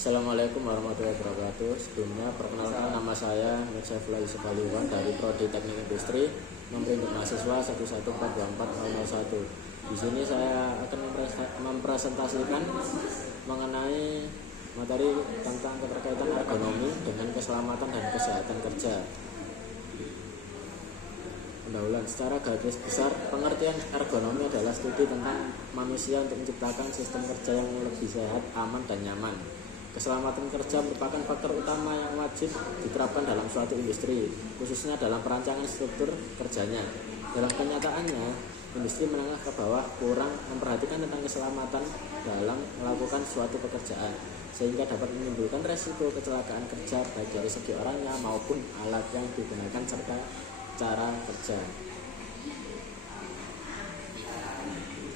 Assalamualaikum warahmatullahi wabarakatuh. Sebelumnya perkenalkan, nama saya Mirsaifullah Yusuf Aliwan dari Prodi Teknik Industri, nomor induk mahasiswa 1142401. Di sini saya akan mempresentasikan mengenai materi tentang keterkaitan ergonomi dengan keselamatan dan kesehatan kerja. Pendahuluan, secara garis besar, pengertian ergonomi adalah studi tentang manusia untuk menciptakan sistem kerja yang lebih sehat, aman, dan nyaman. Keselamatan kerja merupakan faktor utama yang wajib diterapkan dalam suatu industri, khususnya dalam perancangan struktur kerjanya. Dalam kenyataannya, industri menengah ke bawah kurang memperhatikan tentang keselamatan dalam melakukan suatu pekerjaan, sehingga dapat menimbulkan resiko kecelakaan kerja baik dari segi orangnya maupun alat yang digunakan serta cara kerja.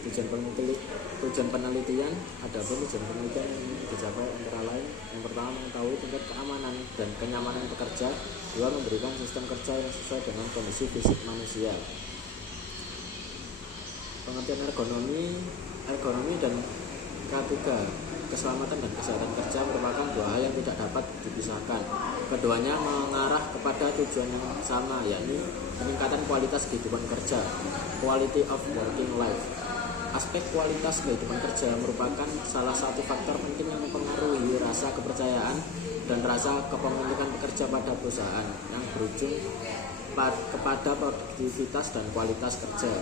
Tujuan penelitian yang dicapai antara lain: yang pertama, mengetahui tingkat keamanan dan kenyamanan pekerja; dua, memberikan sistem kerja yang sesuai dengan kondisi fisik manusia. Pengertian ergonomi dan K3, keselamatan dan kesehatan kerja, merupakan dua hal yang tidak dapat dipisahkan. Keduanya mengarah kepada tujuan yang sama, yakni peningkatan kualitas kehidupan kerja, quality of working life. Aspek kualitas kehidupan kerja merupakan salah satu faktor penting yang mempengaruhi rasa kepercayaan dan rasa kepemilikan pekerja pada perusahaan, yang berujung kepada produktivitas dan kualitas kerja.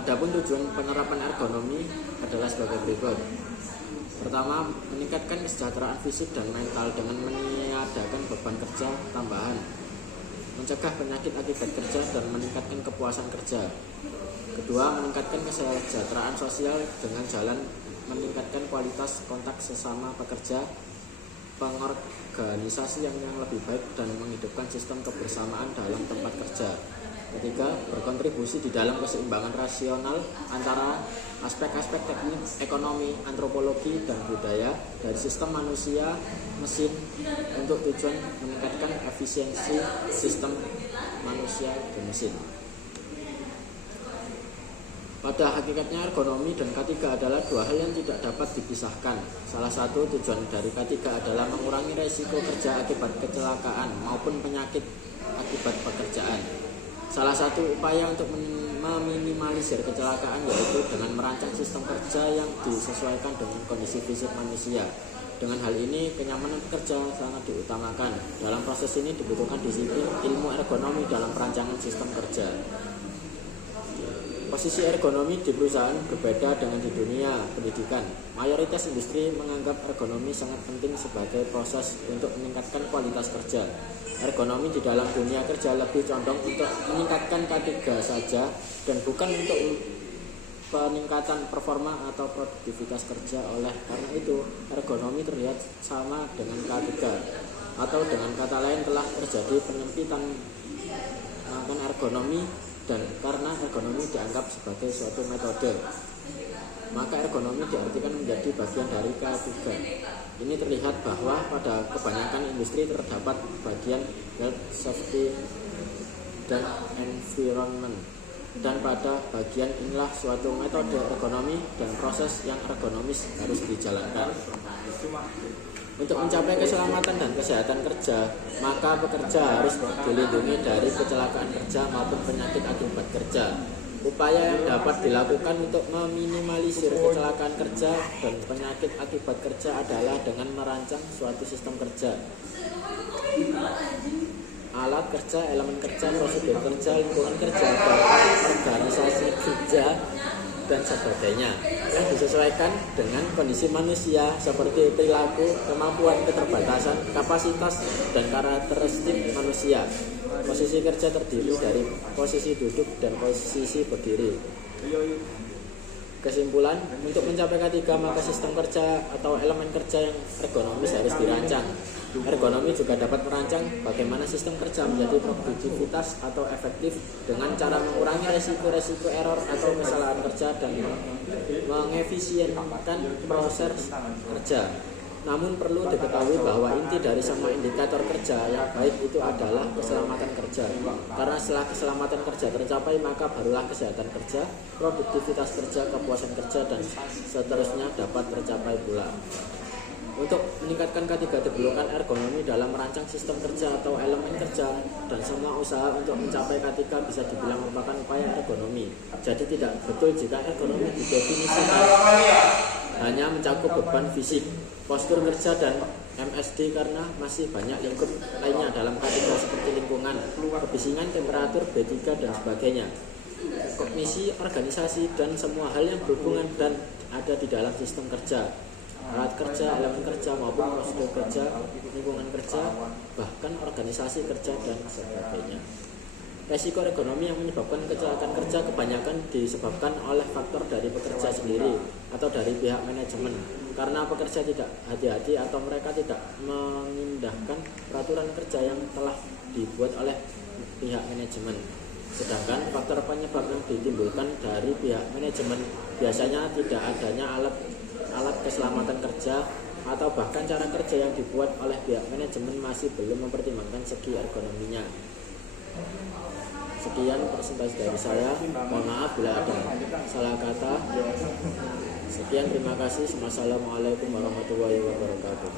Adapun tujuan penerapan ergonomi adalah sebagai berikut. Pertama, meningkatkan kesejahteraan fisik dan mental dengan meniadakan beban kerja tambahan, mencegah penyakit akibat kerja, dan meningkatkan kepuasan kerja. Kedua, meningkatkan kesejahteraan sosial dengan jalan meningkatkan kualitas kontak sesama pekerja, pengorganisasi yang lebih baik, dan menghidupkan sistem kebersamaan dalam tempat kerja. Ketiga, berkontribusi di dalam keseimbangan rasional antara aspek-aspek teknik, ekonomi, antropologi, dan budaya dari sistem manusia mesin untuk tujuan meningkatkan efisiensi sistem manusia dan mesin. Pada hakikatnya, ergonomi dan K3 adalah dua hal yang tidak dapat dipisahkan. Salah satu tujuan dari K3 adalah mengurangi resiko kerja akibat kecelakaan maupun penyakit akibat pekerjaan. Salah satu upaya untuk meminimalisir kecelakaan yaitu dengan merancang sistem kerja yang disesuaikan dengan kondisi fisik manusia. Dengan hal ini, kenyamanan pekerja sangat diutamakan. Dalam proses ini dibutuhkan disiplin ilmu ergonomi dalam perancangan sistem kerja. Posisi ergonomi di perusahaan berbeda dengan di dunia pendidikan. Mayoritas industri menganggap ergonomi sangat penting sebagai proses untuk meningkatkan kualitas kerja. Ergonomi di dalam dunia kerja lebih condong untuk meningkatkan K3 saja dan bukan untuk peningkatan performa atau produktivitas kerja. Oleh karena itu, ergonomi terlihat sama dengan K3, atau dengan kata lain telah terjadi penyempitan ergonomi. Dan karena ergonomi dianggap sebagai suatu metode, maka ergonomi diartikan menjadi bagian dari K3. Ini terlihat bahwa pada kebanyakan industri terdapat bagian health, safety, dan environment. Dan pada bagian inilah suatu metode ergonomi dan proses yang ergonomis harus dijalankan. Untuk mencapai keselamatan dan kesehatan kerja, maka pekerja harus dilindungi dari kecelakaan kerja maupun penyakit akibat kerja. Upaya yang dapat dilakukan untuk meminimalisir kecelakaan kerja dan penyakit akibat kerja adalah dengan merancang suatu sistem kerja, alat kerja, elemen kerja, prosedur kerja, lingkungan kerja, organisasi kerja, dan sebagainya, yang disesuaikan dengan kondisi manusia seperti perilaku, kemampuan, keterbatasan, kapasitas, dan karakteristik manusia. Posisi kerja terdiri dari posisi duduk dan posisi berdiri. Kesimpulan, untuk mencapai K3, maka sistem kerja atau elemen kerja yang ergonomis harus dirancang. Ergonomi juga dapat merancang bagaimana sistem kerja menjadi produktivitas atau efektif dengan cara mengurangi resiko error atau kesalahan kerja dan mengefisienkan proses kerja. Namun perlu diketahui bahwa inti dari semua indikator kerja yang baik itu adalah keselamatan kerja. Karena setelah keselamatan kerja tercapai, maka barulah kesehatan kerja, produktivitas kerja, kepuasan kerja, dan seterusnya dapat tercapai pula. Untuk meningkatkan ketiga diperlukan ergonomi dalam merancang sistem kerja atau elemen kerja, dan semua usaha untuk mencapai K3 bisa dibilang merupakan upaya ergonomi. Jadi tidak betul jika ergonomi didefinisikan hanya mencakup beban fisik, postur kerja, dan MSD, karena masih banyak lingkup lainnya dalam K3 seperti lingkungan, kebisingan, temperatur, B3, dan sebagainya. Kognisi, organisasi, dan semua hal yang berhubungan dan ada di dalam sistem kerja, alat kerja, elemen kerja, maupun prosedur kerja, lingkungan kerja, bahkan organisasi kerja, dan sebagainya. Resiko ergonomi yang menyebabkan kecelakaan kerja kebanyakan disebabkan oleh faktor dari pekerja sendiri atau dari pihak manajemen, karena pekerja tidak hati-hati atau mereka tidak mengindahkan peraturan kerja yang telah dibuat oleh pihak manajemen. Sedangkan faktor penyebab yang ditimbulkan dari pihak manajemen biasanya tidak adanya alat keselamatan kerja, atau bahkan cara kerja yang dibuat oleh pihak manajemen masih belum mempertimbangkan segi ergonominya. Sekian presentasi dari saya. Mohon maaf bila ada salah kata. Sekian, terima kasih. Wassalamualaikum warahmatullahi wabarakatuh.